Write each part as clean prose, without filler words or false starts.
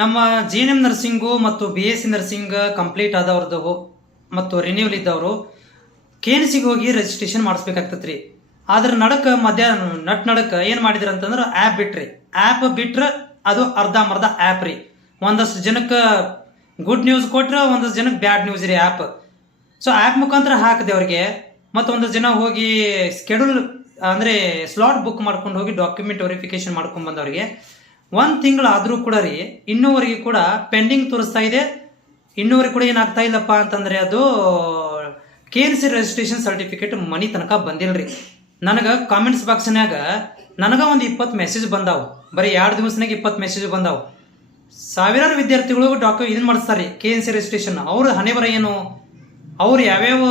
ನಮ್ಮ GNM nursing ಮತ್ತು BSc nursing complete ಆದವ್ರದ್ದು ಮತ್ತು ರಿನ್ಯೂವಲ್ ಇದ್ದವರು KNCಗೆ ಹೋಗಿ ರಿಜಿಸ್ಟ್ರೇಷನ್ ಮಾಡಿಸ್ಬೇಕಾಗ್ತತ್ರಿ. ಆದ್ರೆ ನಡಕ ಏನ್ ಮಾಡಿದ್ರ ಅಂತಂದ್ರೆ ಆ್ಯಪ್ ಬಿಟ್ರೆ ಅದು ಅರ್ಧಂಬರ್ಧ ಆ್ಯಪ್ ರೀ. ಒಂದಷ್ಟು ಜನಕ್ಕೆ ಗುಡ್ ನ್ಯೂಸ್ ಕೊಟ್ರೆ ಒಂದಷ್ಟು ಜನಕ್ಕೆ ಬ್ಯಾಡ್ ನ್ಯೂಸ್ ರೀ ಆ್ಯಪ್. ಸೊ ಆ್ಯಪ್ ಮುಖಾಂತರ ಹಾಕಿದೆ ಅವ್ರಿಗೆ. ಮತ್ತು ಒಂದಷ್ಟು ಜನ ಹೋಗಿ ಸ್ಕೆಡ್ಯೂಲ್ ಅಂದ್ರೆ ಸ್ಲಾಟ್ ಬುಕ್ ಮಾಡ್ಕೊಂಡು ಹೋಗಿ ಡಾಕ್ಯುಮೆಂಟ್ ವೆರಿಫಿಕೇಶನ್ ಮಾಡ್ಕೊಂಡ್ ಬಂದವ್ರಿಗೆ 1 ತಿಂಗಳಾದ್ರೂ ಕೂಡ ರೀ ಇನ್ನೂವರೆಗೆ ಕೂಡ ಪೆಂಡಿಂಗ್ ತೋರಿಸ್ತಾ ಇದೆ. ಇನ್ನೂವರೆಗೆ ಕೂಡ ಏನಾಗ್ತಾ ಇಲ್ಲಪ್ಪ ಅಂತಂದ್ರೆ ಅದು KNC ರಿಜಿಸ್ಟ್ರೇಷನ್ ಸರ್ಟಿಫಿಕೇಟ್ ಮನಿ ತನಕ ಬಂದಿಲ್ರಿ. ನನಗೆ ಕಾಮೆಂಟ್ಸ್ ಬಾಕ್ಸ್ನಾಗ ನನಗ ಒಂದು 20 ಮೆಸೇಜ್ ಬಂದಾವು. ಬರೀ 2 ದಿವಸನಾಗ 20 ಮೆಸೇಜ್ ಬಂದಾವು. ಸಾವಿರಾರು ವಿದ್ಯಾರ್ಥಿಗಳು ಇದನ್ನ ಮಾಡಿಸ್ತಾರೆ KNC ರಿಜಿಸ್ಟ್ರೇಷನ್. ಅವ್ರ ಹಣೆ ಬರ ಏನು, ಅವ್ರು ಯಾವ್ಯಾವ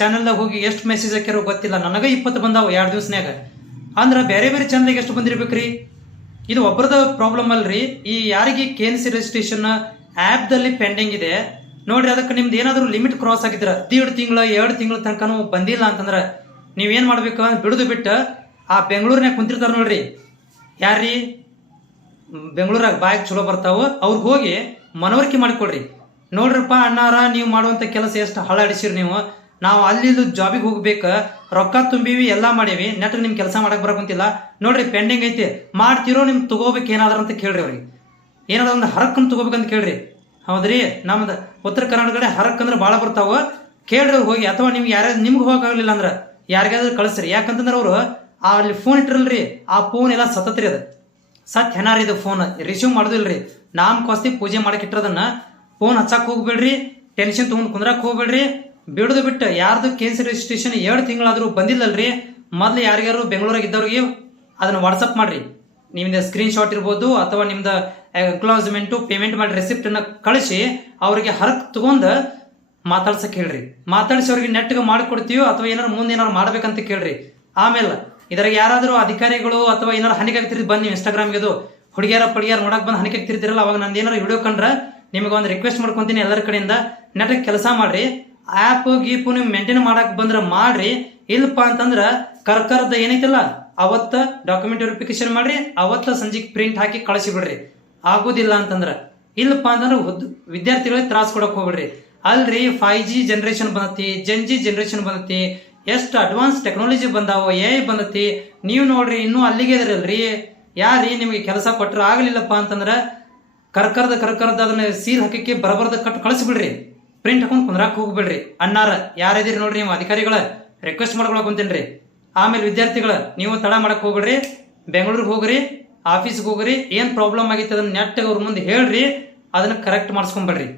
ಚಾನೆಲ್ದಾಗ ಹೋಗಿ ಎಷ್ಟು ಮೆಸೇಜ್ ಹಾಕ್ಯಾರೋ ಗೊತ್ತಿಲ್ಲ. ನನಗ 20 ಬಂದಾವು 2 ದಿವಸನಾಗ. ಅಂದ್ರೆ ಬೇರೆ ಬೇರೆ ಚಾನಲ್ಗೆ ಎಷ್ಟು ಬಂದಿರ್ಬೇಕ್ರಿ? ಇದು ಒಬ್ಬರದ ಪ್ರಾಬ್ಲಮ್ ಅಲ್ರಿ. ಈ ಯಾರಿಗೆ KNC ರಿಜಿಸ್ಟ್ರೇಷನ್ ಆ್ಯಪ್ದಲ್ಲಿ ಪೆಂಡಿಂಗ್ ಇದೆ ನೋಡ್ರಿ, ಅದಕ್ಕೆ ನಿಮ್ದು ಏನಾದರೂ ಲಿಮಿಟ್ ಕ್ರಾಸ್ ಆಗಿದ್ರ 1.5 ತಿಂಗಳ 2 ತಿಂಗಳ ತನಕನೂ ಬಂದಿಲ್ಲ ಅಂತಂದ್ರೆ ನೀವೇನ್ ಮಾಡ್ಬೇಕು, ಬಿಡುದು ಬಿಟ್ಟು ಆ ಬೆಂಗಳೂರಿನಾಗ ಕುಂತಿರ್ತಾರ ನೋಡ್ರಿ, ಯಾರ್ರೀ ಬೆಂಗಳೂರಾಗ ಬಾಯಿಗೆ ಚಲೋ ಬರ್ತಾವ, ಅವ್ರಿಗೆ ಹೋಗಿ ಮನವರಿಕೆ ಮಾಡಿಕೊಡ್ರಿ. ನೋಡ್ರಪ್ಪ ಅಣ್ಣಾರ, ನೀವು ಮಾಡುವಂತ ಕೆಲಸ ಎಷ್ಟು ಹಳಾಡಿಸಿರಿ ನೀವು. ನಾವು ಅಲ್ಲಿ ಜಾಬಿಗೆ ಹೋಗ್ಬೇಕ, ರೊಕ್ಕ ತುಂಬಿವಿ, ಎಲ್ಲ ಮಾಡೀವಿ, ನೆಟ್ ನಿಮ್ ಕೆಲಸ ಮಾಡಕ್ ಬರಕುಂತಿಲ್ಲ ನೋಡ್ರಿ, ಪೆಂಡಿಂಗ್ ಐತಿ, ಮಾಡ್ತಿರೋ ನಿಮ್ ತಗೋಬೇಕು ಏನಾದ್ರ ಅಂತ ಕೇಳ್ರಿ. ಅವ್ರಿಗೆ ಏನಾದ್ರ ಒಂದು ಹರಕ್ಕನ್ನು ತಗೋಬೇಕಂತ ಕೇಳ್ರಿ. ಹೌದ್ರಿ, ನಮ್ದು ಉತ್ತರ ಕರ್ನಾಟಕ ಕಡೆ ಹರಕ್ ಅಂದ್ರೆ ಭಾಳ ಬರ್ತಾವ, ಕೇಳ್ರಿ ಅವ್ರು ಹೋಗಿ. ಅಥವಾ ನಿಮ್ಗೆ ಯಾರ್ಯಾರು ನಿಮ್ಗೆ ಹೋಗಾಗ್ಲಿಲ್ಲ ಅಂದ್ರೆ ಯಾರಿಗಾದ್ರೂ ಕಳಿಸ್ರಿ. ಯಾಕಂತಂದ್ರೆ ಅವರು ಅಲ್ಲಿ ಫೋನ್ ಇಟ್ಟಿರಲ್ರಿ, ಆ ಫೋನ್ ಎಲ್ಲ ಸತತ್ರಿ, ಅದು ಸತ್ ಹೆನಾರಿ ಇದು ಫೋನ್ ರಿಸೀವ್ ಮಾಡೋದಿಲ್ರಿ. ನಾಮಕೋಸ್ತಿ ಪೂಜೆ ಮಾಡಕ್ ಇಟ್ಟಿರೋದನ್ನ ಫೋನ್ ಹಚ್ಚಕ್ ಹೋಗ್ಬೇಡ್ರಿ, ಟೆನ್ಷನ್ ತಗೊಂಡ್ ಕುಂದ್ರಕ್ ಹೋಗ್ಬೇಡ್ರಿ. ಬಿಡುದು ಬಿಟ್ಟು ಯಾರ್ದು KNC ರಿಜಿಸ್ಟ್ರೇಷನ್ 2 ತಿಂಗಳಾದ್ರೂ ಬಂದಿಲ್ಲಲ್ರಿ, ಮೊದ್ಲು ಯಾರಿಗಾರು ಬೆಂಗಳೂರಾಗ ಇದ್ದವ್ರಿಗೆ ಅದನ್ನ ವಾಟ್ಸಪ್ ಮಾಡ್ರಿ. ನಿಮ್ದು ಸ್ಕ್ರೀನ್ ಶಾಟ್ ಇರ್ಬೋದು ಅಥವಾ ನಿಮ್ದು ಅಕ್ನಾಲಜ್ಮೆಂಟು ಪೇಮೆಂಟ್ ಮಾಡಿ ರೆಸಿಪ್ಟ್ ಅನ್ನ ಕಳಿಸಿ ಅವ್ರಿಗೆ ಹರಕ್ ತಗೊಂಡ್ ಮಾತಾಡ್ಸಕ್ ಹೇಳ್ರಿ. ಮಾತಾಡಿಸಿ ಅವ್ರಿಗೆ ನೆಟ್ಗೆ ಮಾಡಿಕೊಡ್ತೀವಿ ಅಥವಾ ಏನಾರು ಮುಂದೆ ಏನಾರು ಮಾಡ್ಬೇಕಂತ ಕೇಳ್ರಿ. ಆಮೇಲೆ ಇದ್ರಾಗ ಯಾರಾದರೂ ಅಧಿಕಾರಿಗಳು ಅಥವಾ ಏನಾರು ಹಾನಿಕಾಗ್ತಿರ್ ಬಂದು ನೀವು ಇನ್ಸ್ಟಾಗ್ರಾಮ್ಗೆ ಅದು ಹುಡುಗಿಯರ ನೋಡಕ್ ಬಂದು ಹಾನಿಕಾಗ್ತಿರ್ತಿರಲ್ಲ, ಅವಾಗ ನಂದು ಏನಾರು ವಿಡಿಯೋ ಕಂಡ್ರೆ ನಿಮಗೆ ಒಂದು ರಿಕ್ವೆಸ್ಟ್ ಮಾಡ್ಕೊಂತೀನಿ ಎಲ್ಲರ ಕಡೆಯಿಂದ, ನೆಟ್ಗೆ ಕೆಲಸ ಮಾಡ್ರಿ. ಆ್ಯಪ್ ಗೀಪು ನೀವು ಮೇಂಟೈನ್ ಮಾಡಕ್ ಬಂದ್ರೆ ಮಾಡ್ರಿ. ಇಲ್ಲಪ್ಪ ಅಂತಂದ್ರ ಕರ್ಕರ್ದ ಏನೈತಿಲ್ಲ ಅವತ್ತ ಡಾಕ್ಯುಮೆಂಟ್ ವೆರಿಫಿಕೇಶನ್ ಮಾಡ್ರಿ, ಅವತ್ತ ಸಂಜೆಗೆ ಪ್ರಿಂಟ್ ಹಾಕಿ ಕಳಿಸಿ ಬಿಡ್ರಿ. ಆಗುದಿಲ್ಲ ಅಂತಂದ್ರ ಇಲ್ಲಪ್ಪ ಅಂತಂದ್ರೆ ವಿದ್ಯಾರ್ಥಿಗಳಿಗೆ ತ್ರಾಸ ಕೊಡಕ್ ಹೋಗ್ಬಿಡ್ರಿ. ಅಲ್ರಿ 5G ಜನರೇಷನ್ ಬಂದತಿ, Gen Z ಜನರೇಷನ್ ಬಂದತಿ, ಎಷ್ಟು ಅಡ್ವಾನ್ಸ್ ಟೆಕ್ನಾಲಜಿ ಬಂದಾವ, AI ಬಂದತಿ. ನೀವು ನೋಡ್ರಿ ಇನ್ನೂ ಅಲ್ಲಿಗೆ ಇದ್ರಲ್ರಿ. ಯಾರೀ ನಿಮಗೆ ಕೆಲಸ ಕೊಟ್ರ ಆಗ್ಲಿಲ್ಲಪ್ಪ ಅಂತಂದ್ರ ಕರ್ಕರ್ದ ಅದನ್ನ ಸೀಲ್ ಹಾಕಿ ಬರಬರ್ದ ಕಟ್ ಕಳಿಸ್ಬಿಡ್ರಿ. ಪ್ರಿಂಟ್ ಹಾಕೊಂಡ್ ಕುಂದ್ರಾಕ್ ಹೋಗ್ಬಿಡ್ರಿ. ಅಣ್ಣಾರ ಯಾರಿದಿರಿ ನೋಡ್ರಿ, ನೀವು ಅಧಿಕಾರಿಗಳ ರಿಕ್ವೆಸ್ಟ್ ಮಾಡ್ಕೊಳಕ್ ಕುಂತೇನ್ರಿ. ಆಮೇಲೆ ವಿದ್ಯಾರ್ಥಿಗಳ ನೀವು ತಡ ಮಾಡಕ್ ಹೋಗ್ಬಿಡ್ರಿ, ಬೆಂಗಳೂರಿಗೆ ಹೋಗ್ರಿ, ಆಫೀಸ್ಗೆ ಹೋಗ್ರಿ, ಏನ್ ಪ್ರಾಬ್ಲಮ್ ಆಗಿತ್ತು ಅದನ್ನ ನೆಟ್ಗೆ ಅವ್ರ ಮುಂದೆ ಹೇಳ್ರಿ, ಅದನ್ನ ಕರೆಕ್ಟ್ ಮಾಡಿಸ್ಕೊಂಡ್ಬಿಡ್ರಿ.